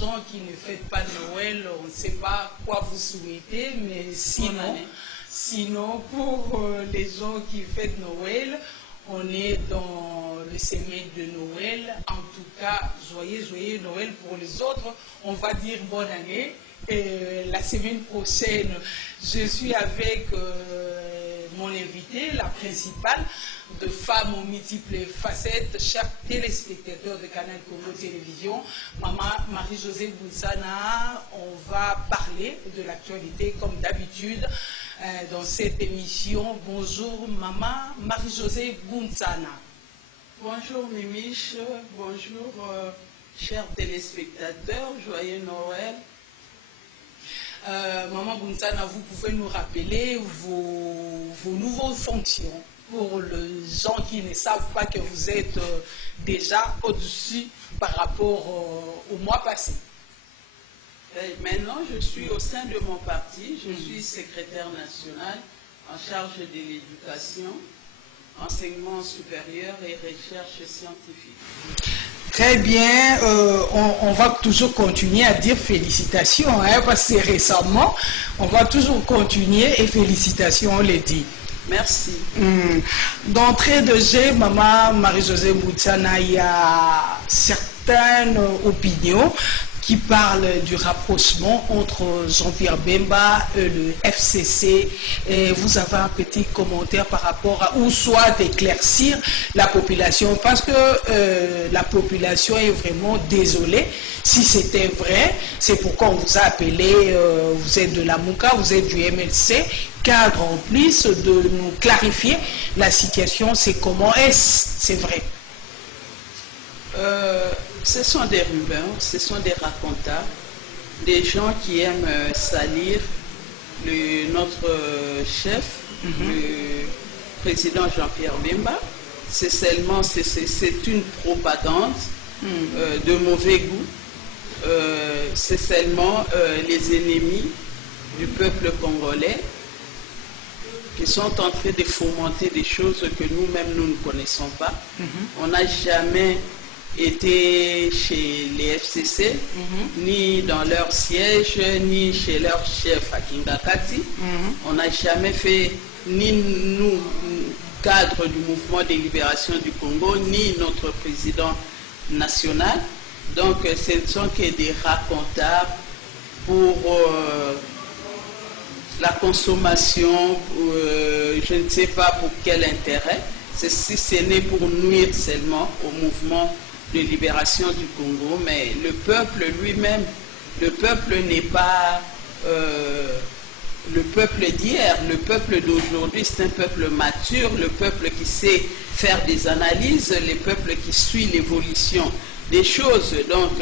gens qui ne fêtent pas Noël, on ne sait pas quoi vous souhaiter, mais sinon pour les gens qui fêtent Noël, on est dans le semaine de Noël. En tout cas, joyeux Noël pour les autres. On va dire bonne année. Et la semaine prochaine, je suis avec mon invité, la principale de Femmes aux multiples facettes, chers téléspectateurs de Canal Congo Télévision, Maman Marie-Josée Bounsana. On va parler de l'actualité comme d'habitude dans cette émission. Bonjour Maman Marie-Josée Bounsana. Bonjour Mimiche, bonjour chers téléspectateurs, joyeux Noël. Maman Bounsana, vous pouvez nous rappeler vos nouvelles fonctions pour les gens qui ne savent pas que vous êtes déjà au-dessus par rapport au mois passé. Maintenant, je suis au sein de mon parti, je suis secrétaire national en charge de l'éducation, enseignement supérieur et recherche scientifique. Très bien, on va toujours continuer à dire félicitations, parce que récemment, on va toujours continuer et félicitations, on le dit. Merci. D'entrée de jeu, Maman Marie-Josée Bounsana, il y a certaines opinions qui parle du rapprochement entre Jean-Pierre Bemba et le FCC. Et vous avez un petit commentaire par rapport à, ou soit d'éclaircir la population, parce que la population est vraiment désolée. Si c'était vrai, c'est pourquoi on vous a appelé, vous êtes de la Mouka, vous êtes du MLC, cadre en plus de nous clarifier la situation, c'est comment est-ce, c'est vrai. Ce sont des rumeurs, ce sont des racontars, des gens qui aiment salir notre chef, le président Jean-Pierre Bemba. C'est seulement, c'est une propagande de mauvais goût. C'est seulement les ennemis du peuple congolais qui sont en train de fomenter des choses que nous-mêmes nous ne connaissons pas. On n'a jamais été chez les FCC, ni dans leur siège, ni chez leur chef à Kingakati. On n'a jamais fait, ni nous, cadre du mouvement de libération du Congo, ni notre président national. Donc ce ne sont que des racontars pour la consommation, je ne sais pas pour quel intérêt. Si ce n'est pour nuire seulement au mouvement de libération du Congo, mais le peuple lui-même, le peuple n'est pas le peuple d'hier, le peuple d'aujourd'hui, c'est un peuple mature, le peuple qui sait faire des analyses, le peuple qui suit l'évolution des choses. Donc,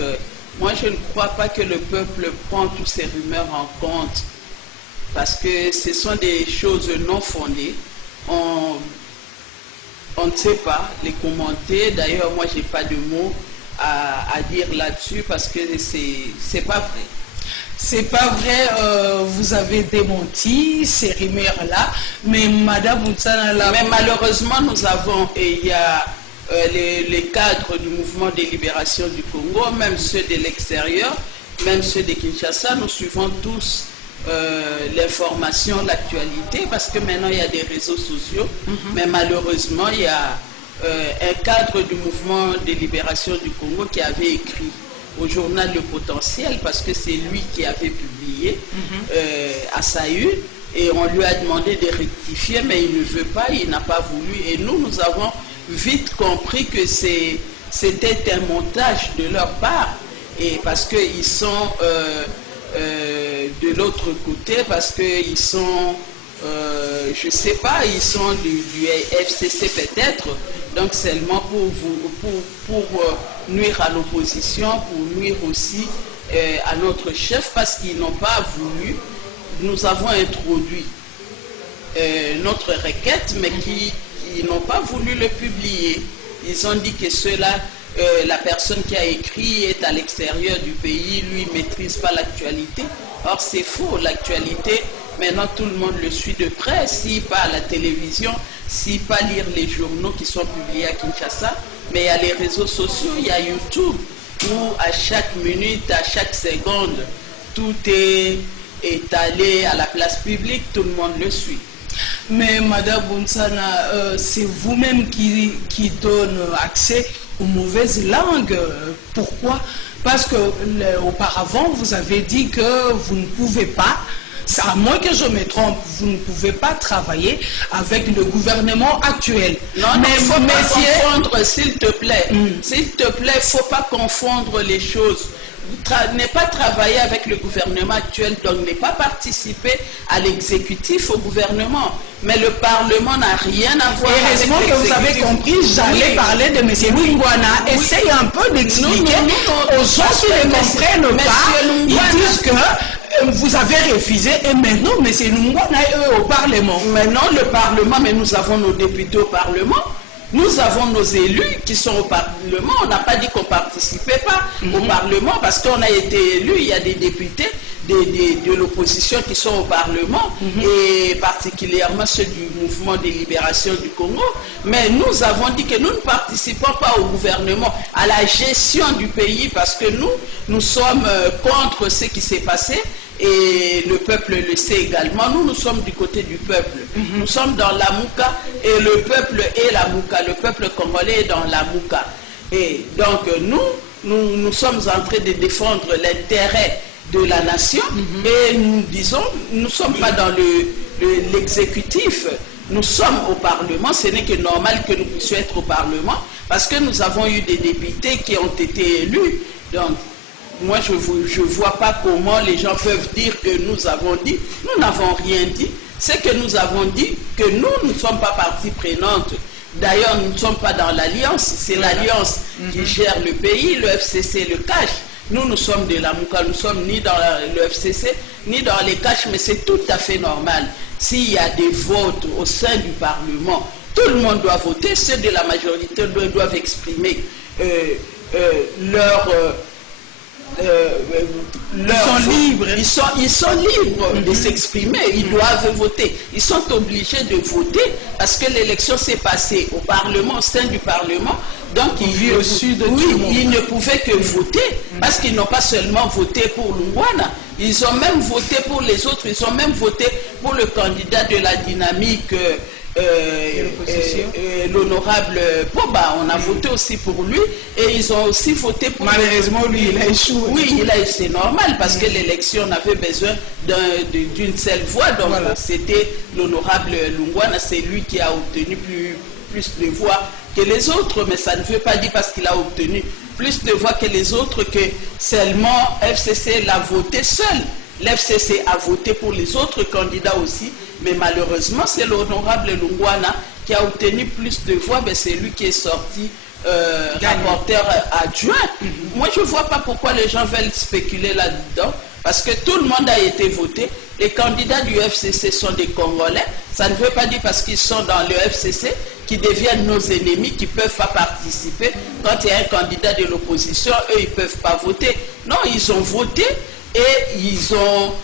moi je ne crois pas que le peuple prend toutes ces rumeurs en compte, parce que ce sont des choses non fondées. On ne sait pas les commenter. D'ailleurs, moi, je n'ai pas de mots à dire là-dessus parce que c'est pas vrai. C'est pas vrai, vous avez démenti ces rumeurs-là, mais Madame Bounsana... Mais malheureusement, nous avons, et il y a les cadres du mouvement de libération du Congo, même ceux de l'extérieur, même ceux de Kinshasa, nous suivons tous l'information, l'actualité, parce que maintenant il y a des réseaux sociaux, mais malheureusement il y a un cadre du mouvement de libération du Congo qui avait écrit au journal Le Potentiel, parce que c'est lui qui avait publié à sa une, et on lui a demandé de rectifier, mais il ne veut pas, il n'a pas voulu, et nous avons vite compris que c'était un montage de leur part, et parce qu'ils sont de l'autre côté, parce qu'ils sont, je ne sais pas, ils sont du FCC peut-être, donc seulement pour nuire à l'opposition, pour nuire aussi à notre chef, parce qu'ils n'ont pas voulu, nous avons introduit notre requête, mais qui n'ont pas voulu le publier. Ils ont dit que cela, la personne qui a écrit est à l'extérieur du pays, lui ne maîtrise pas l'actualité. Or c'est faux, l'actualité, maintenant tout le monde le suit de près, si pas à la télévision, si pas lire les journaux qui sont publiés à Kinshasa, mais il y a les réseaux sociaux, il y a YouTube, où à chaque minute, à chaque seconde, tout est étalé à la place publique, tout le monde le suit. Mais Madame Bonsana, c'est vous-même qui donne accès aux mauvaises langues. Pourquoi? Parce que auparavant, vous avez dit que vous ne pouvez pas, à moins que je me trompe, vous ne pouvez pas travailler avec le gouvernement actuel. Non, mais il ne faut pas confondre, s'il te plaît. S'il te plaît, il ne faut pas confondre les choses. N'est pas travailler avec le gouvernement actuel, donc n'est pas participer à l'exécutif au gouvernement. Mais le Parlement n'a rien à voir avec l'exécutif. Heureusement que vous avez compris, j'allais parler de M. Louis Ngouana. Essaye un peu d'expliquer aux gens qui ne comprennent pas. Ils disent que vous avez refusé et maintenant M. Ngouana est au Parlement. Maintenant le Parlement, mais nous avons nos députés au Parlement. Nous avons nos élus qui sont au Parlement. On n'a pas dit qu'on ne participait pas au Parlement parce qu'on a été élus. Il y a des députés de l'opposition qui sont au Parlement et particulièrement ceux du mouvement de libération du Congo. Mais nous avons dit que nous ne participons pas au gouvernement, à la gestion du pays parce que nous sommes contre ce qui s'est passé. Et le peuple le sait également. Nous sommes du côté du peuple. Nous sommes dans la Mouka et le peuple est la Mouka. Le peuple congolais est dans la Mouka. Et donc nous sommes en train de défendre l'intérêt de la nation et nous disons, nous ne sommes pas dans l'exécutif. Nous sommes au Parlement. Ce n'est que normal que nous puissions être au Parlement parce que nous avons eu des députés qui ont été élus. Donc, moi, je ne vois pas comment les gens peuvent dire que nous avons dit. Nous n'avons rien dit. C'est que nous avons dit que nous ne sommes pas partie prenante. D'ailleurs, nous ne sommes pas dans l'Alliance. C'est l'Alliance qui gère le pays, le FCC, le cash. Nous sommes de la Mouka. Nous ne sommes ni dans le FCC, ni dans les cash, mais c'est tout à fait normal. S'il y a des votes au sein du Parlement, tout le monde doit voter. Ceux de la majorité doivent exprimer leur... ils sont libres. Ils sont libres de s'exprimer, ils doivent voter. Ils sont obligés de voter parce que l'élection s'est passée au Parlement, au sein du Parlement. Donc ils ne pouvaient que voter parce qu'ils n'ont pas seulement voté pour Lungwana, ils ont même voté pour les autres, ils ont même voté pour le candidat de la dynamique. L'honorable Poba, on a voté aussi pour lui et ils ont aussi voté pour... Malheureusement, lui, il a échoué. Oui, c'est normal parce que l'élection avait besoin d'une seule voix, donc voilà. C'était l'honorable Lungwana, c'est lui qui a obtenu plus de voix que les autres, mais ça ne veut pas dire parce qu'il a obtenu plus de voix que les autres que seulement FCC l'a voté seul. L'FCC a voté pour les autres candidats aussi, mais malheureusement, c'est l'honorable Lungwana qui a obtenu plus de voix, mais c'est lui qui est sorti rapporteur adjoint. Moi, je ne vois pas pourquoi les gens veulent spéculer là-dedans, parce que tout le monde a été voté. Les candidats du FCC sont des Congolais. Ça ne veut pas dire parce qu'ils sont dans le FCC qu'ils deviennent nos ennemis, qu'ils ne peuvent pas participer. Quand il y a un candidat de l'opposition, eux, ils ne peuvent pas voter. Non, ils ont voté. Et ils ont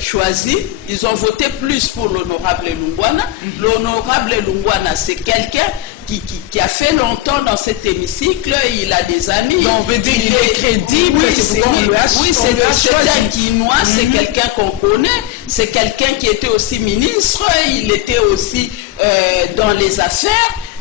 choisi, ils ont voté plus pour l'honorable Lungwana. L'honorable Lungwana, c'est quelqu'un qui a fait longtemps dans cet hémicycle, il a des amis. Donc on veut dire qu'il est crédible, c'est un Guinois, c'est quelqu'un qu'on connaît, c'est quelqu'un qui était aussi ministre, il était aussi dans les affaires.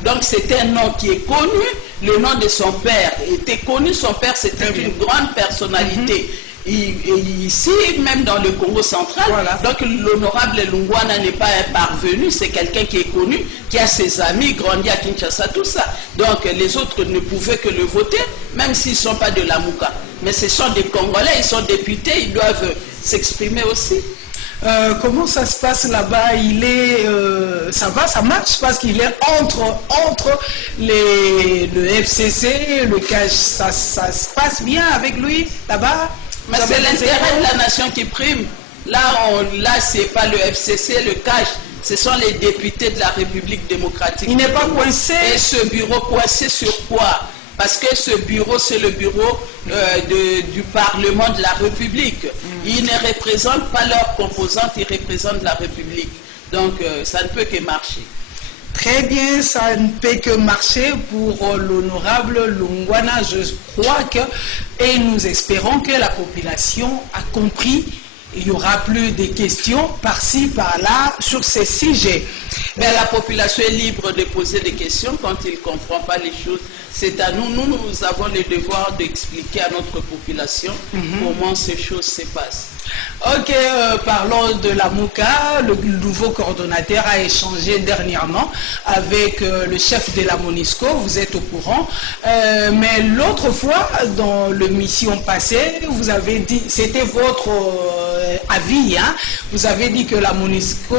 Donc c'est un nom qui est connu, le nom de son père était connu, son père c'était une grande personnalité. Ici, même dans le Congo central, voilà. Donc l'honorable Lungwana n'est pas un parvenu, c'est quelqu'un qui est connu, qui a ses amis, grandi à Kinshasa, tout ça. Donc les autres ne pouvaient que le voter, même s'ils ne sont pas de la Mouka. Mais ce sont des Congolais, ils sont députés, ils doivent s'exprimer aussi. Comment ça se passe là-bas? Il est, ça va, ça marche parce qu'il est entre le FCC, le CAJ. Ça se passe bien avec lui là-bas? Mais c'est l'intérêt de la nation qui prime. Là, c'est pas le FCC, le CAJ, ce sont les députés de la République démocratique. Il n'est pas coincé. Et ce bureau coincé sur quoi? Parce que ce bureau, c'est le bureau du Parlement de la République. Ils ne représentent pas leurs composantes, ils représentent la République. Donc, ça ne peut que marcher. Très bien, ça ne peut que marcher pour l'honorable Lungwana. Je crois que, et nous espérons que la population a compris. Il n'y aura plus de questions par-ci, par-là sur ces sujets. Mais la population est libre de poser des questions quand il ne comprend pas les choses. C'est à nous, nous avons le devoir d'expliquer à notre population comment ces choses se passent. Ok, parlons de la MOUCA. Le nouveau coordonnateur a échangé dernièrement avec le chef de la MONUSCO, vous êtes au courant. Mais l'autre fois, dans l'émission passée, vous avez dit, c'était votre avis, hein, vous avez dit que la MONUSCO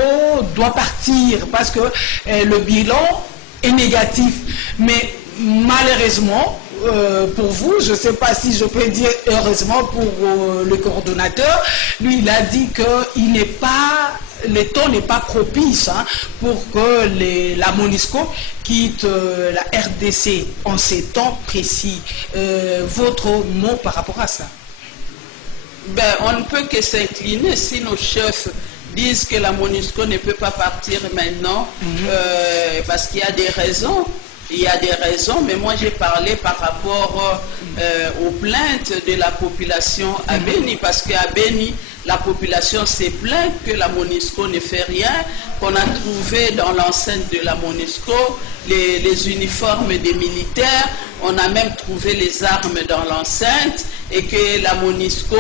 doit partir parce que le bilan est négatif. Mais malheureusement, pour vous, je ne sais pas si je peux dire heureusement pour le coordonnateur, lui il a dit que le temps n'est pas propice, hein, pour que la MONUSCO quitte la RDC en ces temps précis. Votre mot par rapport à ça? Ben, on ne peut que s'incliner si nos chefs disent que la MONUSCO ne peut pas partir maintenant, parce qu'il y a des raisons. Il y a des raisons, mais moi j'ai parlé par rapport aux plaintes de la population à Beni, parce qu'à Beni, la population s'est plainte que la MONUSCO ne fait rien, qu'on a trouvé dans l'enceinte de la MONUSCO les uniformes des militaires, on a même trouvé les armes dans l'enceinte, et que la MONUSCO,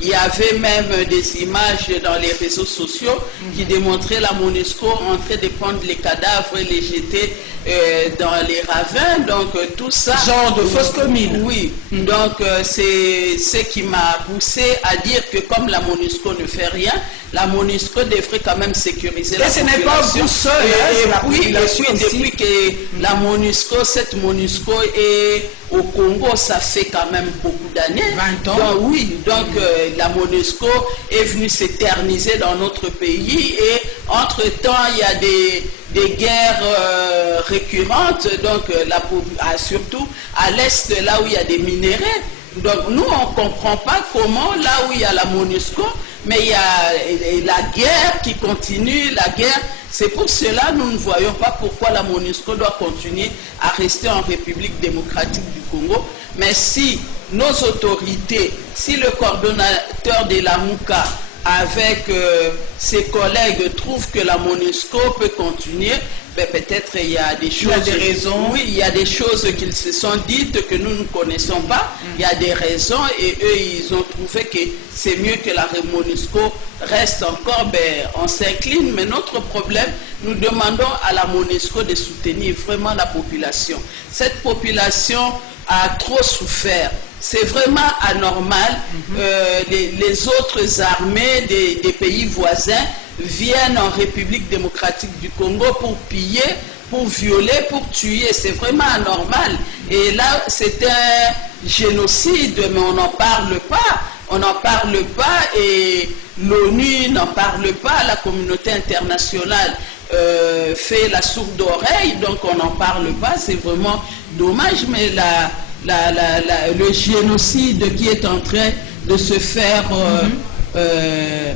il y avait même des images dans les réseaux sociaux qui démontraient la MONUSCO en train de prendre les cadavres et les jeter dans les ravins. Donc tout ça... Genre de fausse commune. Oui. Donc c'est ce qui m'a poussé à dire que comme la MONUSCO ne fait rien, la MONUSCO devrait quand même sécuriser la population. Et ce n'est pas vous seul, oui, depuis que la MONUSCO, cette MONUSCO est au Congo, ça fait quand même beaucoup d'années. 20 ans. Donc, oui, donc la MONUSCO est venue s'éterniser dans notre pays et entre-temps, il y a des guerres récurrentes, donc surtout à l'est, là où il y a des minéraux. Donc nous, on ne comprend pas comment, là où il y a la MONUSCO, mais il y a la guerre qui continue, la guerre. C'est pour cela que nous ne voyons pas pourquoi la MONUSCO doit continuer à rester en République démocratique du Congo. Mais si nos autorités, si le coordonnateur de la MOUCA avec ses collègues trouvent que la MONUSCO peut continuer, ben peut-être il y a des choses... Il y a des raisons. Oui, il y a des choses qu'ils se sont dites que nous ne connaissons pas. Il y a des raisons et eux, ils ont trouvé que c'est mieux que la MONUSCO reste encore. Ben, on s'incline, mais notre problème, nous demandons à la MONUSCO de soutenir vraiment la population. Cette population a trop souffert. C'est vraiment anormal. Les autres armées des pays voisins viennent en République démocratique du Congo pour piller, pour violer, pour tuer. C'est vraiment anormal. Et là, c'est un génocide, mais on n'en parle pas. On n'en parle pas et l'ONU n'en parle pas. La communauté internationale fait la sourde oreille, donc on n'en parle pas. C'est vraiment dommage, mais le génocide qui est en train de se faire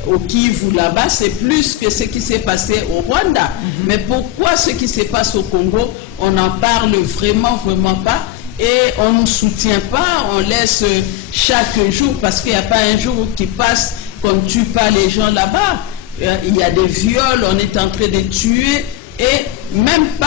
au Kivu là-bas, c'est plus que ce qui s'est passé au Rwanda. Mais pourquoi ce qui se passe au Congo, on n'en parle vraiment pas et on ne nous soutient pas, on laisse chaque jour, parce qu'il n'y a pas un jour qui passe qu'on ne tue pas les gens là-bas. Il y a des viols, on est en train de tuer et même pas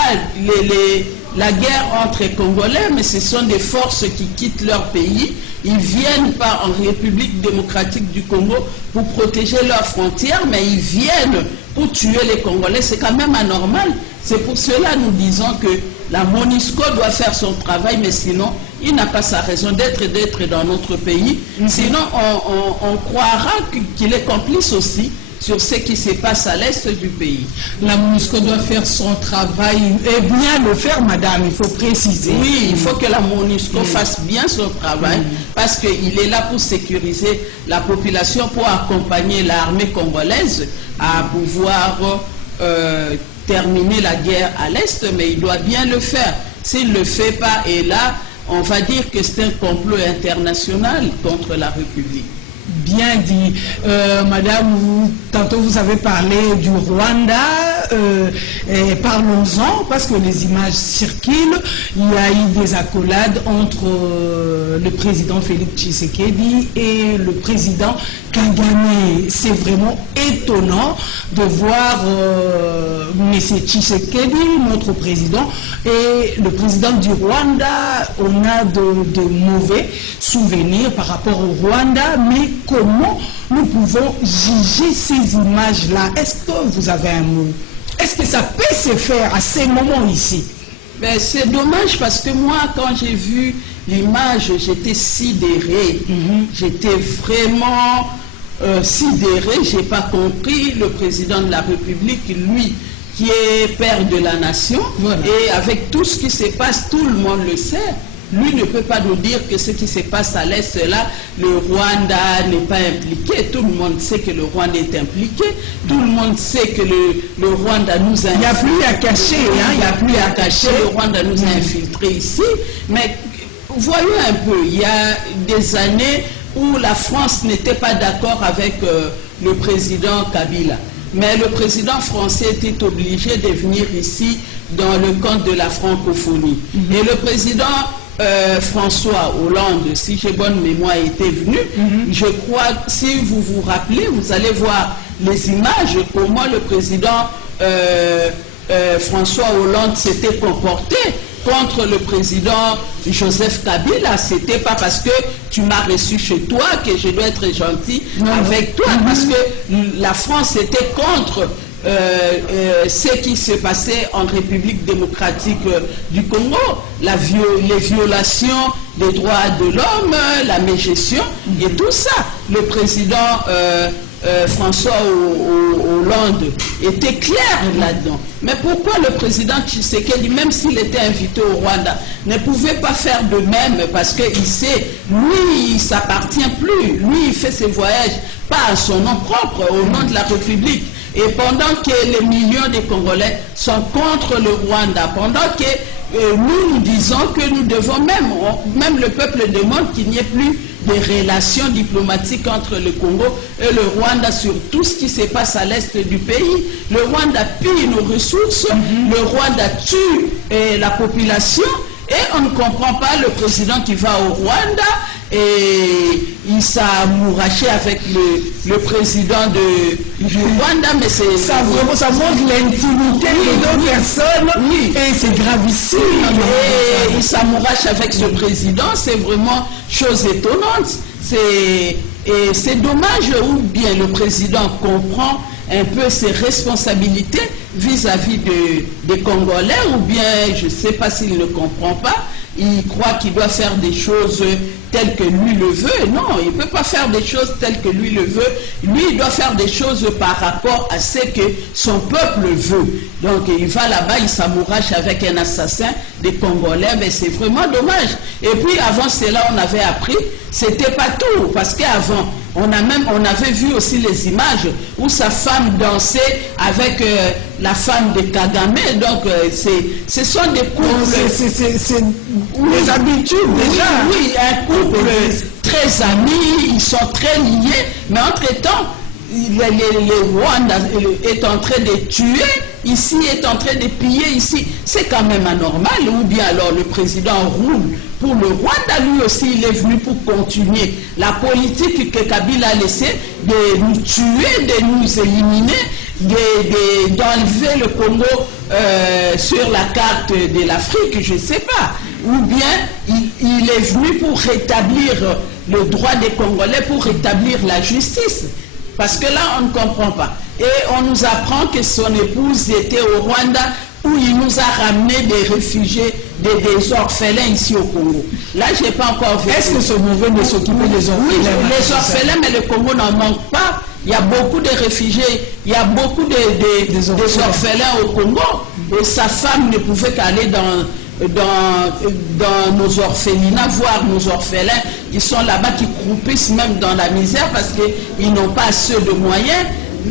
la guerre entre Congolais, mais ce sont des forces qui quittent leur pays. Ils viennent pas en République démocratique du Congo pour protéger leurs frontières, mais ils viennent pour tuer les Congolais. C'est quand même anormal. C'est pour cela que nous disons que la MONUSCO doit faire son travail, mais sinon, il n'a pas sa raison d'être dans notre pays. Sinon, on croira qu'il est complice aussi sur ce qui se passe à l'est du pays. La MONUSCO doit faire son travail et bien le faire, madame, il faut préciser. Oui, il faut que la MONUSCO fasse bien son travail parce qu'il est là pour sécuriser la population, pour accompagner l'armée congolaise à pouvoir terminer la guerre à l'est, mais il doit bien le faire. S'il ne le fait pas, et là, on va dire que c'est un complot international contre la République. bien dit. Madame, tantôt vous avez parlé du Rwanda, parlons-en, parce que les images circulent. Il y a eu des accolades entre le président Félix Tshisekedi et le président Kagame. C'est vraiment étonnant de voir M. Tshisekedi, notre président, et le président du Rwanda. On a de mauvais souvenirs par rapport au Rwanda, mais comment nous pouvons juger ces images-là? Est-ce que vous avez un mot? Est-ce que ça peut se faire à ces moments ici? Ben, c'est dommage parce que moi, quand j'ai vu l'image, j'étais sidérée. J'étais vraiment sidérée. Je n'ai pas compris le président de la République, lui, qui est père de la nation. Voilà. Et avec tout ce qui se passe, tout le monde le sait. Lui ne peut pas nous dire que ce qui se passe à l'Est, là, le Rwanda n'est pas impliqué. Tout le monde sait que le Rwanda est impliqué. Tout le monde sait que le Rwanda nous a... Il n'y a plus à cacher. Il n'y a plus à cacher. Le Rwanda nous a infiltrés ici. Mais voyons un peu, il y a des années où la France n'était pas d'accord avec le président Kabila. Mais le président français était obligé de venir ici dans le cadre de la francophonie. Et le président... François Hollande, si j'ai bonne mémoire, était venu. Je crois, si vous vous rappelez, vous allez voir les images, comment le président François Hollande s'était comporté contre le président Joseph Kabila. C'était pas parce que tu m'as reçu chez toi que je dois être gentil avec toi, parce que la France était contre ce qui se passait en République démocratique du Congo, les violations des droits de l'homme, la mégestion et tout ça. Le président François Hollande était clair là-dedans. Mais pourquoi le président Tshisekedi, même s'il était invité au Rwanda, ne pouvait pas faire de même? Parce qu'il sait, lui, il ne s'appartient plus. Lui, il fait ses voyages pas à son nom propre, au nom de la République. Et pendant que les millions de Congolais sont contre le Rwanda, pendant que nous disons que nous devons même le peuple demande qu'il n'y ait plus de relations diplomatiques entre le Congo et le Rwanda sur tout ce qui se passe à l'est du pays. Le Rwanda pille nos ressources, le Rwanda tue la population, et on ne comprend pas le président qui va au Rwanda et il s'amouraché avec le président du Rwanda, mais c'est... Ça montre l'intimité de deux personnes, et c'est gravissime. Et il s'amourache avec ce président, c'est vraiment chose étonnante. Et c'est dommage, ou bien le président comprend un peu ses responsabilités vis-à-vis des Congolais, ou bien je ne sais pas s'il ne comprend pas, il croit qu'il doit faire des choses telles que lui le veut. Non, il ne peut pas faire des choses telles que lui le veut. Lui, il doit faire des choses par rapport à ce que son peuple veut. Donc, il va là-bas, il s'amourache avec un assassin des Congolais, mais c'est vraiment dommage. Et puis, avant cela, on avait appris, c'était pas tout, parce qu'avant, on avait vu aussi les images où sa femme dansait avec la femme de Kagame. Donc, ce sont des couples... C'est les habitudes déjà. Oui, un couple très amis, ils sont très liés, mais entre-temps, le Rwanda est en train de tuer, ici est en train de piller, ici. C'est quand même anormal. Ou bien alors le président roule pour le Rwanda, lui aussi il est venu pour continuer la politique que Kabila a laissée, de nous tuer, de nous éliminer, d'enlever le Congo sur la carte de l'Afrique, je ne sais pas. Ou bien il est venu pour rétablir le droit des Congolais, pour rétablir la justice. Parce que là, on ne comprend pas. Et on nous apprend que son épouse était au Rwanda, où il nous a ramené des réfugiés, des orphelins ici au Congo. Là, je n'ai pas encore vu. Est-ce que ce mouvement de s'occuper des orphelins? Oui, les orphelins, mais le Congo n'en manque pas. Il y a beaucoup de réfugiés, il y a beaucoup des orphelins au Congo. Et sa femme ne pouvait qu'aller dans nos orphelinats, voir nos orphelins qui sont là-bas, qui croupissent même dans la misère parce qu'ils n'ont pas assez de moyens.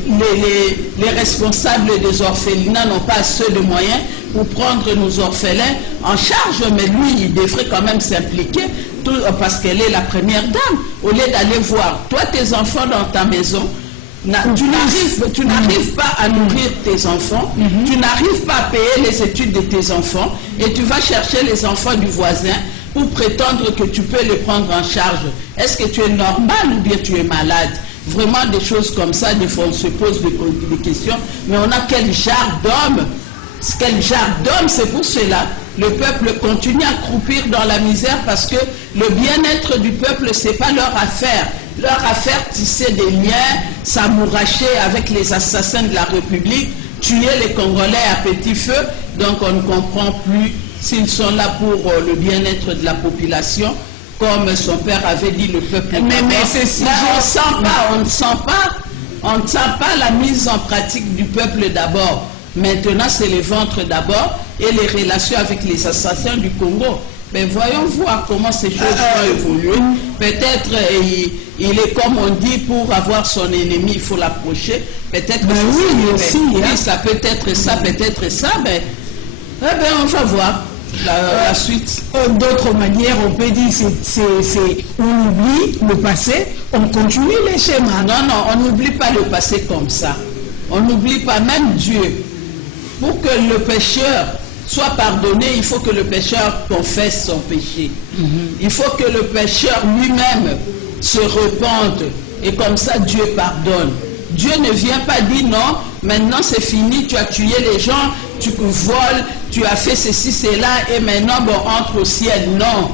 Les responsables des orphelinats n'ont pas assez de moyens pour prendre nos orphelins en charge, mais lui, il devrait quand même s'impliquer parce qu'elle est la première dame. Au lieu d'aller voir, toi, tes enfants dans ta maison, tu n'arrives pas à nourrir tes enfants, tu n'arrives pas à payer les études de tes enfants et tu vas chercher les enfants du voisin pour prétendre que tu peux les prendre en charge. Est-ce que tu es normal ou bien tu es malade? Vraiment des choses comme ça, des fois on se pose des questions, mais on a quel genre d'homme? Quel genre d'homme? C'est pour cela le peuple continue à croupir dans la misère parce que le bien-être du peuple, c'est pas leur affaire. Leur affaire, tisser des liens, s'amouracher avec les assassins de la République, tuer les Congolais à petit feu. Donc on ne comprend plus s'ils sont là pour le bien-être de la population, comme son père avait dit, le peuple. Mais c'est on ne sent pas la mise en pratique du peuple d'abord. Maintenant, c'est les ventres d'abord et les relations avec les assassins du Congo. Mais voyons voir comment ces choses vont évoluer. Peut-être il est comme on dit, pour avoir son ennemi, il faut l'approcher. Peut-être que ça peut être ça, peut-être ça, mais on va voir la suite. D'autres manières, on peut dire on oublie le passé, on continue les schémas. Non, on n'oublie pas le passé comme ça. On n'oublie pas même Dieu. Pour que le pécheur soit pardonné, il faut que le pécheur confesse son péché. Il faut que le pécheur lui-même se repente. Et comme ça, Dieu pardonne. Dieu ne vient pas dire non, maintenant c'est fini, tu as tué les gens, tu voles, tu as fait ceci, cela, et maintenant, entre au ciel. Non.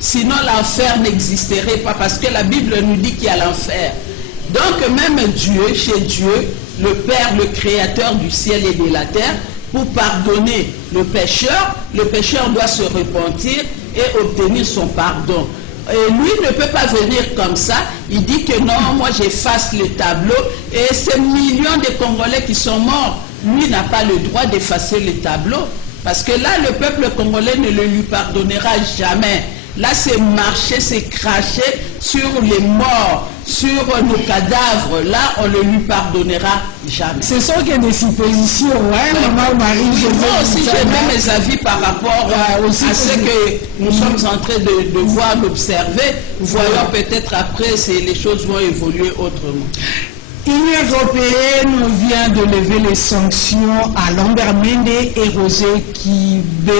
Sinon, l'enfer n'existerait pas, parce que la Bible nous dit qu'il y a l'enfer. Donc, même Dieu, chez Dieu, le Père, le Créateur du ciel et de la terre, pour pardonner le pécheur doit se repentir et obtenir son pardon. Et lui ne peut pas venir comme ça. Il dit que non, moi j'efface le tableau. Et ces millions de Congolais qui sont morts, lui n'a pas le droit d'effacer le tableau. Parce que là, le peuple congolais ne le lui pardonnera jamais. Là, c'est marcher, c'est cracher sur les morts, sur nos cadavres. Là, on ne lui pardonnera jamais. Ce sont que des suppositions, Maman Marie. Moi aussi, j'ai mis mes avis par rapport à ce que nous sommes en train de voir, d'observer. Voyons peut-être après, les choses vont évoluer autrement. L'Union européenne vient de lever les sanctions à Lambert Mende et Roger Kibé,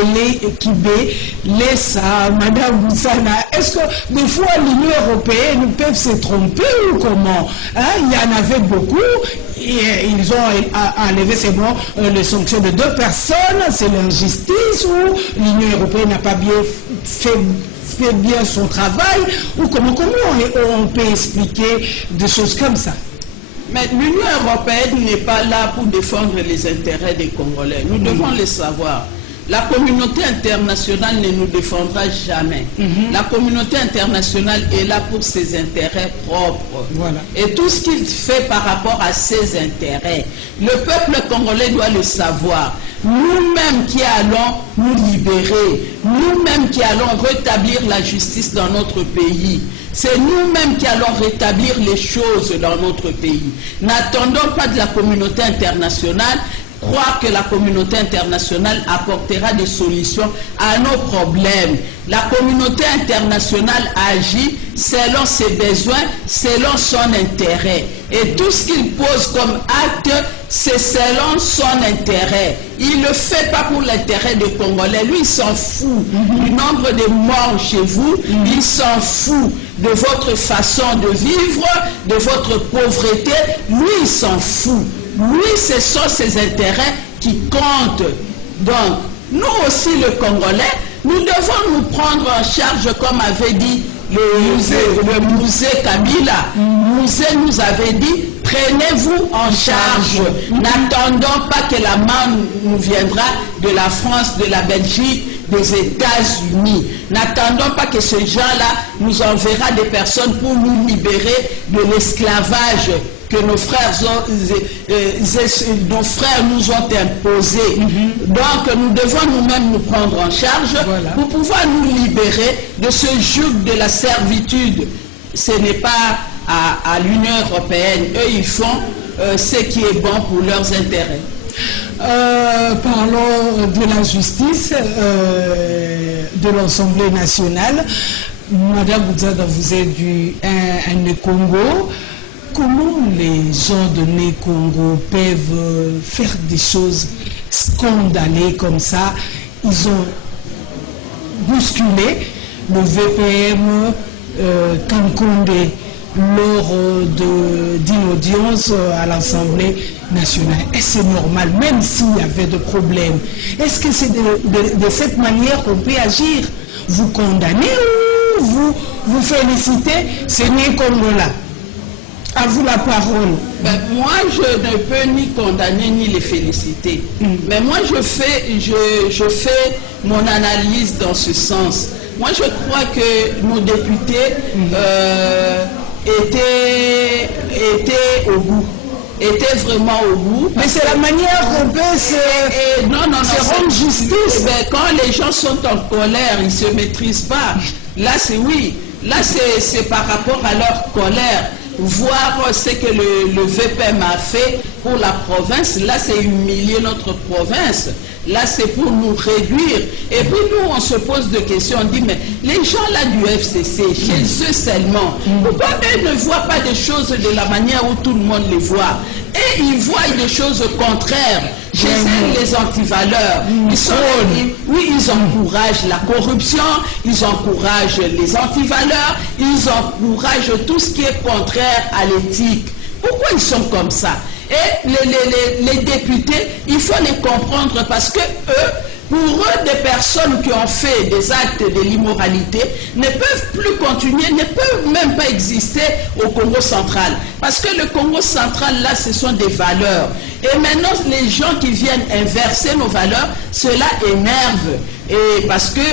Lessa, Madame Boussana. Est-ce que des fois l'Union européenne peut se tromper ou comment? Il y en avait beaucoup. Et ils ont enlevé les sanctions de 2 personnes. C'est l'injustice ou l'Union européenne n'a pas bien fait bien son travail? Ou comment on peut expliquer des choses comme ça? Mais l'Union européenne n'est pas là pour défendre les intérêts des Congolais. Nous devons le savoir. La communauté internationale ne nous défendra jamais. La communauté internationale est là pour ses intérêts propres. Voilà. Et tout ce qu'il fait par rapport à ses intérêts, le peuple congolais doit le savoir. Nous-mêmes qui allons nous libérer, nous-mêmes qui allons rétablir la justice dans notre pays, c'est nous-mêmes qui allons rétablir les choses dans notre pays. N'attendons pas de la communauté internationale. Croire que la communauté internationale apportera des solutions à nos problèmes. La communauté internationale agit selon ses besoins, selon son intérêt. Et tout ce qu'il pose comme acte, c'est selon son intérêt. Il ne le fait pas pour l'intérêt des Congolais. Lui, il s'en fout du nombre de morts chez vous. Il s'en fout de votre façon de vivre, de votre pauvreté. Lui, il s'en fout. Lui, ce sont ses intérêts qui comptent. Donc, nous aussi, le Congolais, nous devons nous prendre en charge, comme avait dit le Mouzé Kabila. Mouzé nous avait dit, prenez-vous en charge. N'attendons pas que la main nous viendra de la France, de la Belgique, des États-Unis. N'attendons pas que ce genre-là nous enverra des personnes pour nous libérer de l'esclavage que nos frères nous ont imposé. Donc nous devons nous-mêmes nous prendre en charge pour pouvoir nous libérer de ce joug de la servitude. Ce n'est pas à l'Union européenne. Eux, ils font ce qui est bon pour leurs intérêts. Parlons de la justice de l'Assemblée nationale. Madame Boudzada, vous êtes du Congo. Comment les gens de Congo peuvent faire des choses scandaleuses comme ça? Ils ont bousculé le VPM Kankonde lors d'une audience à l'Assemblée nationale. Et c'est normal, même s'il y avait des problèmes. Est-ce que c'est de cette manière qu'on peut agir? Vous condamnez ou vous félicitez ces Congolais? À vous la parole. Ben, moi, je ne peux ni condamner ni les féliciter. Mais moi, je fais mon analyse dans ce sens. Moi, je crois que nos députés étaient au bout. Étaient vraiment au bout. Mais c'est la manière qu'on peut se rendre justice. Ben, quand les gens sont en colère, ils ne se maîtrisent pas. Là, c'est oui. Là, c'est par rapport à leur colère. Voir ce que le VPM a fait pour la province, là c'est humilier notre province, là c'est pour nous réduire. Et puis nous on se pose des questions, on dit mais les gens là du FCC, chez eux seulement, pourquoi eux ne voient pas des choses de la manière où tout le monde les voit? Et ils voient des choses contraires. Chez eux, les antivaleurs, ils encouragent la corruption, ils encouragent les antivaleurs, ils encouragent tout ce qui est contraire à l'éthique. Pourquoi ils sont comme ça? Et les députés, il faut les comprendre parce que pour eux, des personnes qui ont fait des actes de l'immoralité ne peuvent plus continuer, ne peuvent même pas exister au Congo central. Parce que le Congo central, là, ce sont des valeurs. Et maintenant, les gens qui viennent inverser nos valeurs, cela énerve. Et parce que,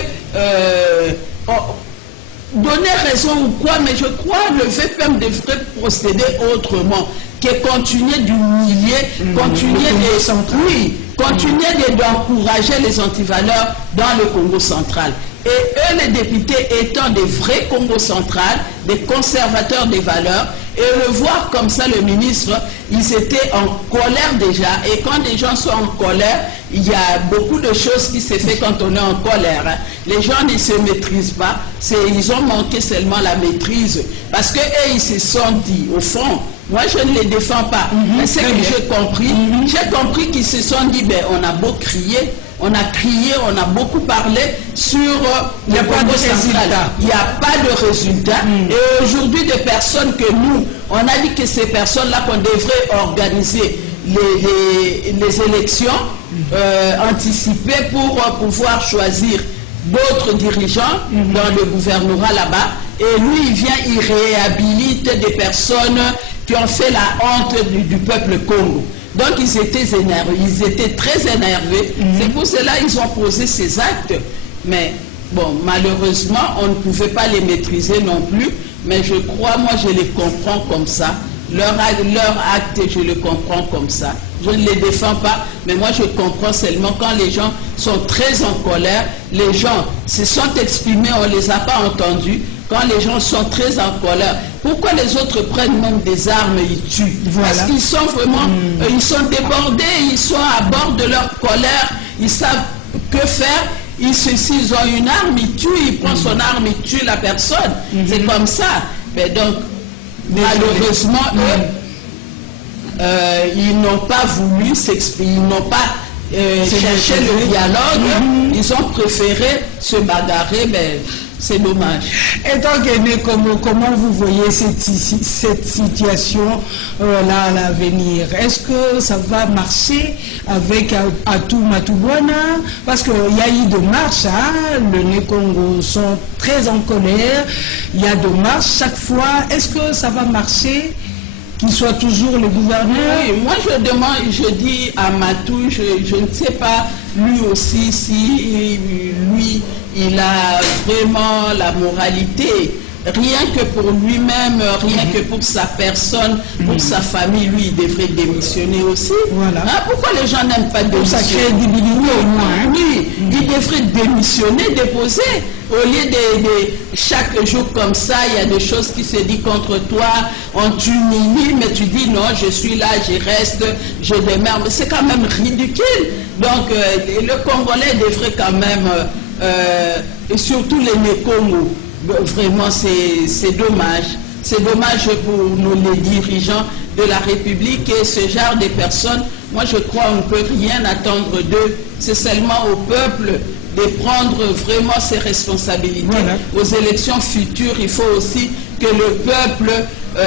donner raison ou quoi, mais je crois que le VPM devrait procéder autrement, que continuer d'humilier, continuer d'encourager les antivaleurs dans le Congo central. Et eux, les députés, étant des vrais Congo central, des conservateurs des valeurs, et le voir comme ça, le ministre, ils étaient en colère déjà. Et quand les gens sont en colère, il y a beaucoup de choses qui se font quand on est en colère. Hein. Les gens ne se maîtrisent pas. Ils ont manqué seulement la maîtrise. Parce que eux, ils se sont dit, au fond, moi je ne les défends pas. Mais c'est que j'ai compris qu'ils se sont dit, ben, on a beau crier, on a crié, on a beaucoup parlé sur il n'y a pas de résultat. Il n'y a pas de résultat. Et aujourd'hui, des personnes que nous, on a dit que ces personnes-là qu'on devrait organiser les élections anticipées pour pouvoir choisir d'autres dirigeants dans le gouvernorat là-bas. Et lui, il vient, il réhabilite des personnes qui ont fait la honte du peuple Congo. Donc ils étaient énervés, ils étaient très énervés. C'est pour cela qu'ils ont posé ces actes. Mais bon, malheureusement, on ne pouvait pas les maîtriser non plus. Mais je crois, moi je les comprends comme ça. Leur acte, je le comprends comme ça. Je ne les défends pas, mais moi je comprends seulement quand les gens sont très en colère, les gens se sont exprimés, on ne les a pas entendus. Quand les gens sont très en colère, pourquoi les autres prennent même des armes et ils tuent? Voilà. Parce qu'ils sont vraiment, ils sont débordés, ils sont à bord de leur colère, ils savent que faire. Ils ont une arme, ils tuent, ils prennent son arme, ils tuent la personne. C'est comme ça. Mais donc, malheureusement, ils n'ont pas voulu s'exprimer, ils n'ont pas cherché le dialogue, ils ont préféré se bagarrer, mais c'est dommage. Et donc, comment vous voyez cette situation là à l'avenir? Est-ce que ça va marcher avec Atou Matubwana? Parce qu'il y a eu des marches, hein? Les Congo sont très en colère, il y a des marches chaque fois. Est-ce que ça va marcher? Qu'il soit toujours le gouverneur? Oui, moi je dis à Matou, je ne sais pas lui aussi si lui il a vraiment la moralité rien que pour lui-même, rien que pour sa personne, pour sa famille, lui, il devrait démissionner aussi. Voilà. Hein, pourquoi les gens n'aiment pas démissionner? Pour sa crédibilité au moins. Oui, il devrait démissionner, déposer. Au lieu de chaque jour comme ça, il y a des choses qui se disent contre toi, on t'humilie, mais tu dis non, je suis là, je reste, je demeure. Mais c'est quand même ridicule. Donc, le Congolais devrait quand même, et surtout les Nékongo, vraiment c'est dommage. C'est dommage pour nous les dirigeants de la République et ce genre de personnes. Moi, je crois qu'on ne peut rien attendre d'eux. C'est seulement au peuple de prendre vraiment ses responsabilités. Voilà. Aux élections futures, il faut aussi que le peuple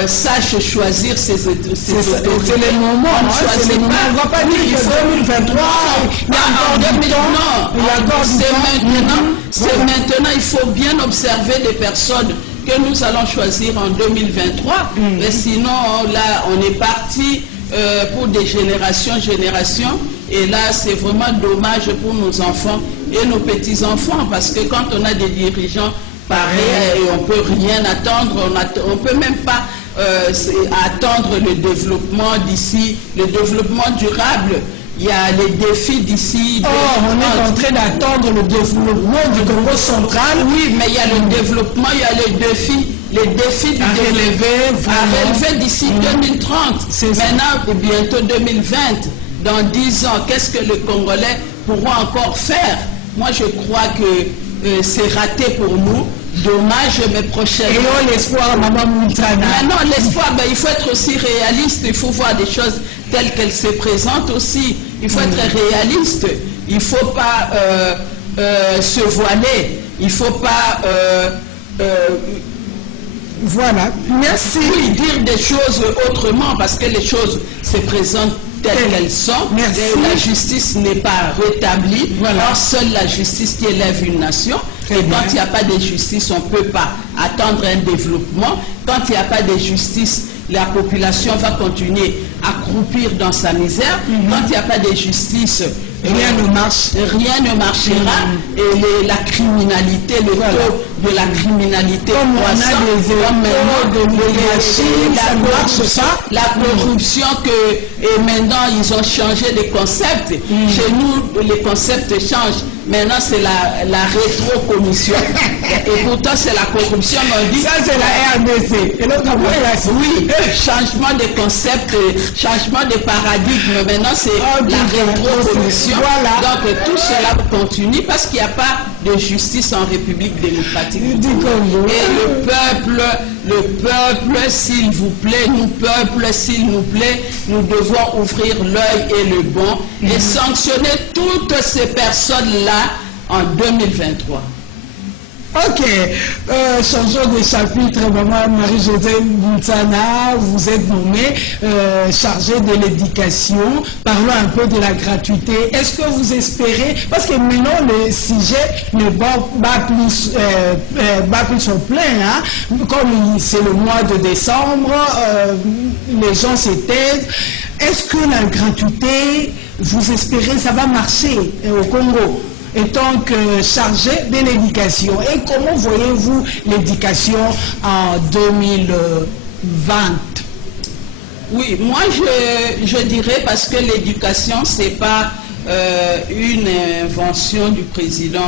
sache choisir ses autorités. C'est le moment, c'est le moment. On ne va pas dire que 2023, il y a encore du temps. C'est maintenant, il faut bien observer les personnes que nous allons choisir en 2023. Mais sinon, là, on est parti pour des générations. Et là, c'est vraiment dommage pour nos enfants et nos petits-enfants, parce que quand on a des dirigeants pareils, on ne peut rien attendre, on ne peut même pas attendre le développement d'ici, le développement durable. Il y a les défis d'ici. On est en train d'attendre le développement du Congo central. Oui, mais il y a le développement, il y a les défis du développement à relever d'ici 2030. Maintenant, bientôt 2020. Dans 10 ans, qu'est-ce que les Congolais pourront encore faire? Moi, je crois que c'est raté pour nous. Dommage, mais prochainement. Et l'espoir, Maman Moutana. Maintenant, l'espoir, il faut être aussi réaliste. Il faut voir des choses telles qu'elles se présentent aussi. Il faut être réaliste. Il ne faut pas se voiler. Il ne faut pas... voilà. Merci. Oui, dire des choses autrement, parce que les choses se présentent telles qu'elles sont. Merci. La justice n'est pas rétablie. Voilà. Or, seule la justice qui élève une nation. Très et bien. quand il n'y a pas de justice, on ne peut pas attendre un développement. Quand il n'y a pas de justice, la population va continuer à croupir dans sa misère. Quand il n'y a pas de justice, rien ne marche. Rien ne marchera. Et la criminalité, le taux de la criminalité comme on a des éléments de la corruption et maintenant ils ont changé de concept. Chez nous, les concepts changent. Maintenant, c'est la rétro-commission. Et pourtant, c'est la corruption. On dit, ça, c'est la RDC. Et l'autre, oui, changement de concept, changement de paradigme. Maintenant, c'est la rétro-commission. Voilà. Donc, tout cela continue parce qu'il n'y a pas de justice en République démocratique du Congo. Et le peuple, s'il vous plaît, s'il nous plaît, nous devons ouvrir l'œil et le bon et sanctionner toutes ces personnes-là en 2023. Ok, changeons de chapitre. Maman Marie-Josée Moutana, vous êtes nommée chargée de l'éducation. Parlons un peu de la gratuité. Est-ce que vous espérez, parce que maintenant le sujet ne bat plus son plein, hein? Comme c'est le mois de décembre, les gens se taisent. Est-ce que la gratuité, vous espérez, ça va marcher au Congo? Étant que chargé de l'éducation. Et comment voyez-vous l'éducation en 2020? Oui, moi je dirais, parce que l'éducation, c'est pas une invention du président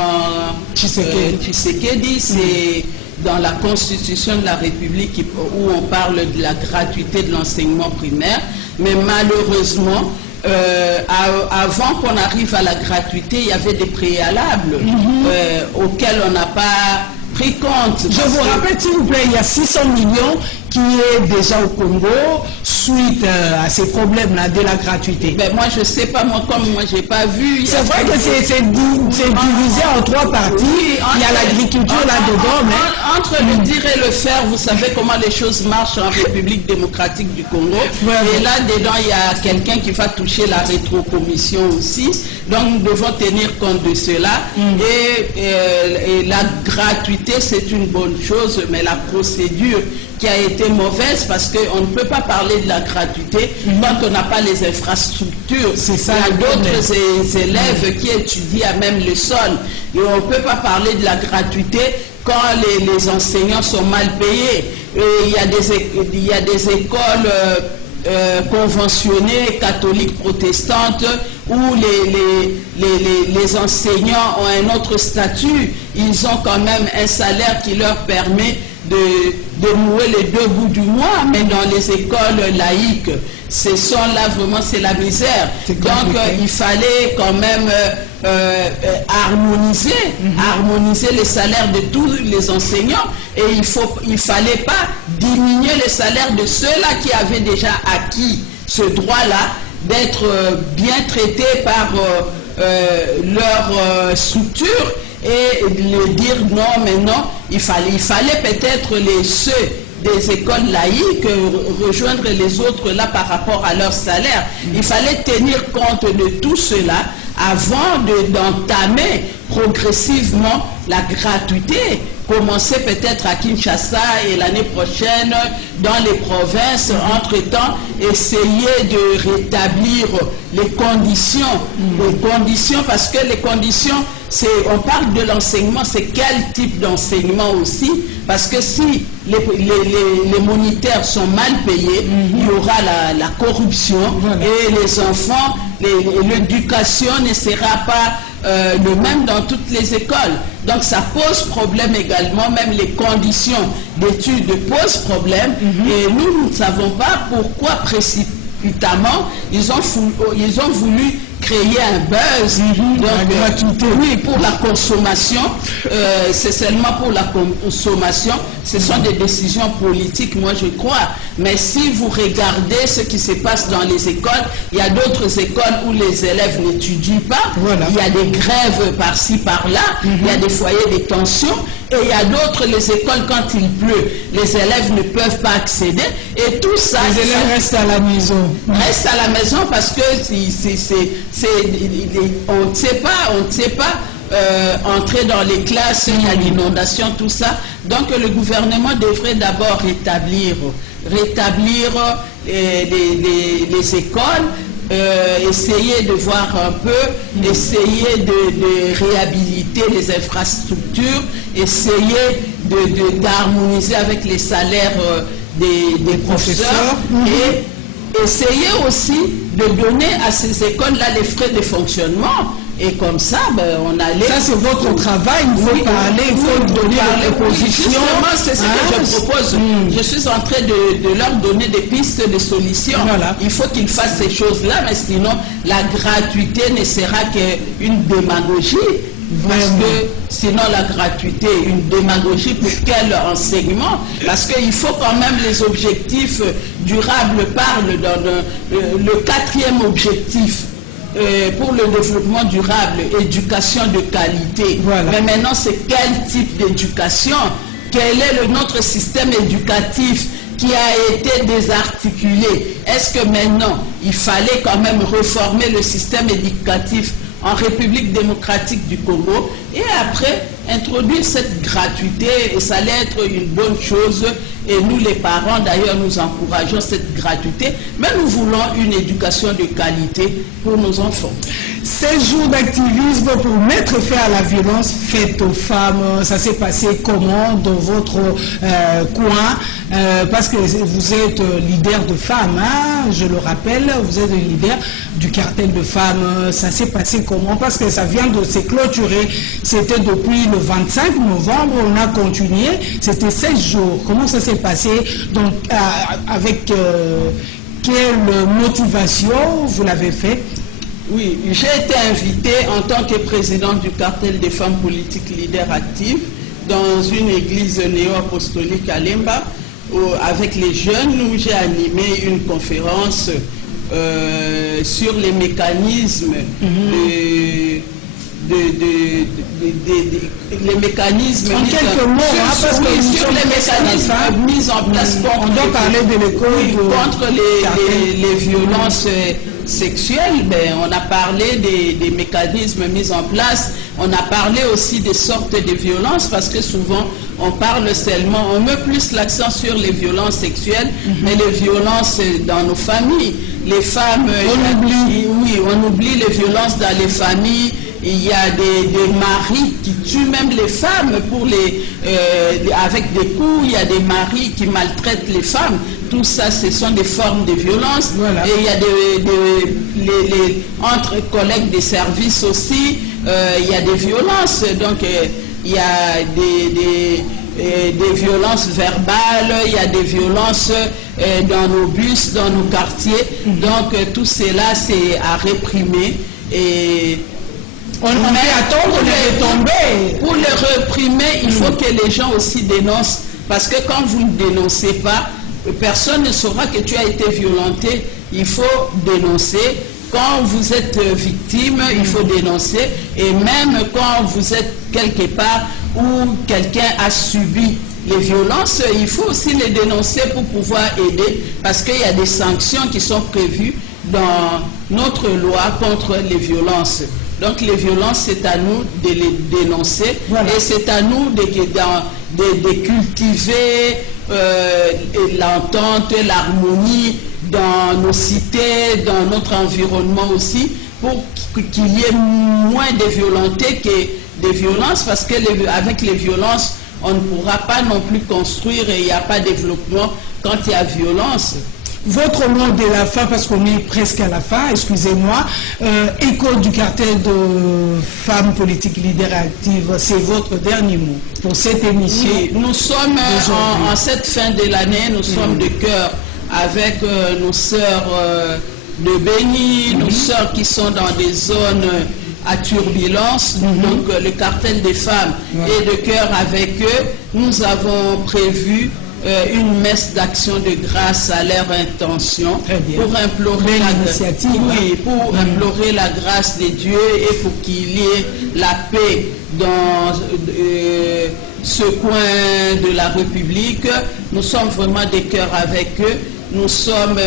Tshisekedi, c'est dans la Constitution de la République où on parle de la gratuité de l'enseignement primaire, mais malheureusement, avant qu'on arrive à la gratuité, il y avait des préalables auxquels on n'a pas pris compte. Je vous rappelle, s'il vous plaît, il y a 600 millions qui est déjà au Congo suite à ces problèmes-là de la gratuité. Ben moi, je ne sais pas, comme moi, je n'ai pas vu. C'est vrai que c'est divisé en 3 parties. Il y a l'agriculture là-dedans, mais... Entre le dire et le faire, vous savez comment les choses marchent en République démocratique du Congo. Et là-dedans, il y a quelqu'un qui va toucher la rétrocommission aussi. Donc, nous devons tenir compte de cela. Et la gratuité, c'est une bonne chose, mais la procédure qui a été été mauvaise parce qu'on ne peut pas parler de la gratuité quand on n'a pas les infrastructures. C'est ça. Il y a d'autres élèves qui étudient à même le sol. Et on ne peut pas parler de la gratuité quand les enseignants sont mal payés. Et il y a des écoles conventionnées, catholiques, protestantes, où les enseignants ont un autre statut. Ils ont quand même un salaire qui leur permet de nouer les deux bouts du mois, mais dans les écoles laïques, ce sont là vraiment, c'est la misère. Donc il fallait quand même harmoniser les salaires de tous les enseignants, et il fallait pas diminuer les salaires de ceux-là qui avaient déjà acquis ce droit-là d'être bien traités par leur structure, et le dire non, mais non, il fallait peut-être ceux des écoles laïques rejoindre les autres là par rapport à leur salaire. Il fallait tenir compte de tout cela avant d'entamer progressivement la gratuité. Commencer peut-être à Kinshasa et l'année prochaine dans les provinces. Entre-temps, essayer de rétablir les conditions. Les conditions, parce que les conditions, on parle de l'enseignement, c'est quel type d'enseignement aussi, parce que si les moniteurs sont mal payés, il y aura la corruption, et les enfants, l'éducation ne sera pas le même dans toutes les écoles. Donc ça pose problème également, même les conditions d'études posent problème, et nous ne savons pas pourquoi précipitamment ils ont voulu créer un buzz. Donc, gratuité. Oui, pour la consommation, c'est seulement pour la consommation. Ce sont des décisions politiques, moi je crois. Mais si vous regardez ce qui se passe dans les écoles, il y a d'autres écoles où les élèves n'étudient pas. Voilà. Il y a des grèves par-ci, par-là. Il y a des foyers de tension. Et il y a d'autres, les écoles, quand il pleut, les élèves ne peuvent pas accéder. Et tout ça... Les élèves restent à la maison. Restent à la maison parce que on ne sait pas entrer dans les classes, il y a l'inondation, tout ça. Donc le gouvernement devrait d'abord rétablir les écoles, essayer de voir un peu, essayer de réhabiliter les infrastructures, essayer d'harmoniser avec les salaires des professeurs, et essayer aussi de donner à ces écoles-là les frais de fonctionnement. Et comme ça, on allait... Ça, c'est votre travail, il faut parler, il faut donner la proposition. Justement, c'est ce que je propose. Je suis en train de leur donner des pistes de solutions. Voilà. Il faut qu'ils fassent ces choses-là, mais sinon, la gratuité ne sera qu'une démagogie. Parce que sinon la gratuité, une démagogie pour quel enseignement? Parce qu'il faut quand même les objectifs durables parlent dans le quatrième objectif. Pour le développement durable, éducation de qualité. Voilà. Mais maintenant, c'est quel type d'éducation? Quel est notre système éducatif qui a été désarticulé? Est-ce que maintenant, il fallait quand même réformer le système éducatif en République démocratique du Congo et après introduire cette gratuité, et ça allait être une bonne chose, et nous les parents d'ailleurs nous encourageons cette gratuité, mais nous voulons une éducation de qualité pour nos enfants. 16 jours d'activisme pour mettre fin à la violence faite aux femmes, ça s'est passé comment dans votre coin, parce que vous êtes leader de femmes, hein, je le rappelle, vous êtes le leader du cartel de femmes, ça s'est passé comment? Parce que ça vient de se clôturer, c'était depuis le 25 novembre, on a continué, c'était 16 jours. Comment ça s'est passé? Donc, avec quelle motivation vous l'avez fait? Oui, j'ai été invité en tant que président du cartel des femmes politiques leaders actives dans une église néo-apostolique à Lemba, avec les jeunes, où j'ai animé une conférence sur les mécanismes les mécanismes en quelques mots, sur les mécanismes mis en place contre les violences sexuelles. On a parlé des mécanismes mis en place, on a parlé aussi des sortes de violences, parce que souvent on parle seulement, on met plus l'accent sur les violences sexuelles, mais les violences dans nos familles. Les femmes, on oublie les violences dans les familles. Il y a des maris qui tuent même les femmes avec des coups. Il y a des maris qui maltraitent les femmes. Tout ça, ce sont des formes de violence. Voilà. Et il y a entre collègues des services aussi, il y a des violences. Donc, il y a des violences verbales, il y a des violences dans nos bus, dans nos quartiers. Donc, tout cela, c'est à réprimer. Et on peut attendre de tomber. Pour les réprimer, il faut que les gens aussi dénoncent. Parce que quand vous ne dénoncez pas, personne ne saura que tu as été violenté. Il faut dénoncer. Quand vous êtes victime, il faut dénoncer. Et même quand vous êtes quelque part où quelqu'un a subi les violences, il faut aussi les dénoncer pour pouvoir aider. Parce qu'il y a des sanctions qui sont prévues dans notre loi contre les violences. Donc les violences, c'est à nous de les dénoncer. Voilà. Et c'est à nous de cultiver l'entente, l'harmonie dans nos cités, dans notre environnement aussi, pour qu'il y ait moins de violentés que de violences, parce que avec les violences, on ne pourra pas non plus construire et il n'y a pas de développement quand il y a violence. Votre mot de la fin, parce qu'on est presque à la fin, excusez-moi, écho du cartel de femmes politiques leaders actives, c'est votre dernier mot pour cette émission. Oui, nous sommes en cette fin de l'année, nous sommes de cœur avec nos sœurs de Béni, nos sœurs qui sont dans des zones à turbulence, donc le cartel des femmes est de cœur avec eux. Nous avons prévu une messe d'action de grâce à leur intention pour implorer implorer la grâce de Dieu et pour qu'il y ait la paix dans ce coin de la République. Nous sommes vraiment de cœur avec eux. Nous sommes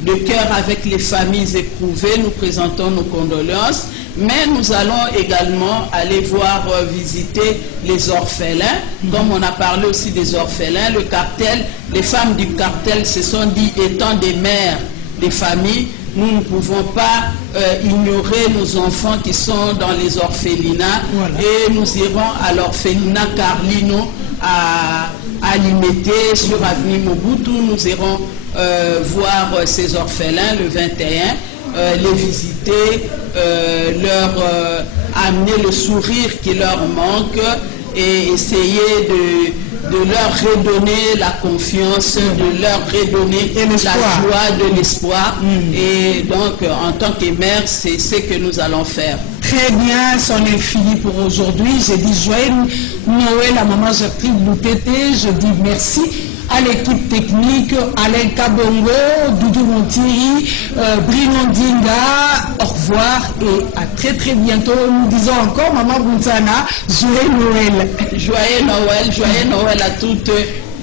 de cœur avec les familles éprouvées. Nous présentons nos condoléances. Mais nous allons également aller voir visiter les orphelins. Comme on a parlé aussi des orphelins, le cartel, les femmes du cartel se sont dit, étant des mères des familles, nous ne pouvons pas ignorer nos enfants qui sont dans les orphelinats. Voilà. Et nous irons à l'orphelinat Carlino à Limete sur avenue Mobutu. Nous irons voir ces orphelins le 21. Les visiter, leur amener le sourire qui leur manque et essayer de leur redonner la confiance, de leur redonner la joie de l'espoir. Et donc, en tant que mère, c'est ce que nous allons faire. Très bien, c'en est fini pour aujourd'hui. Je dis joyeux Noël à maman Gertrude Boutete. Je dis merci à l'équipe technique, Alain Kabongo, Doudou Montiri, Bruno Dinga. Au revoir et à très très bientôt. Nous disons encore, Maman Bounsana, joyeux Noël. Joyeux Noël à toutes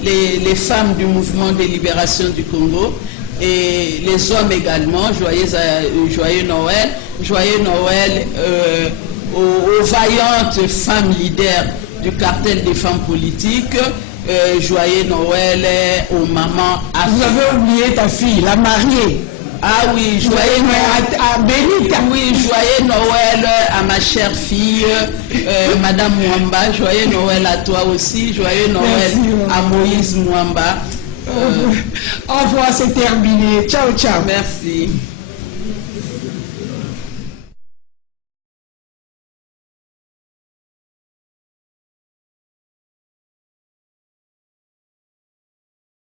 les femmes du mouvement de libération du Congo et les hommes également. Joyeux Noël. Joyeux Noël aux vaillantes femmes leaders du cartel des femmes politiques. Joyeux Noël aux mamans. Vous avez oublié ta fille, la mariée. Ah oui, joyeux Noël à Benita. Oui, joyeux Noël à ma chère fille, Madame Mwamba. Joyeux Noël à toi aussi. Joyeux Noël à Moïse Mwamba. Au revoir, c'est terminé. Ciao, ciao. Merci.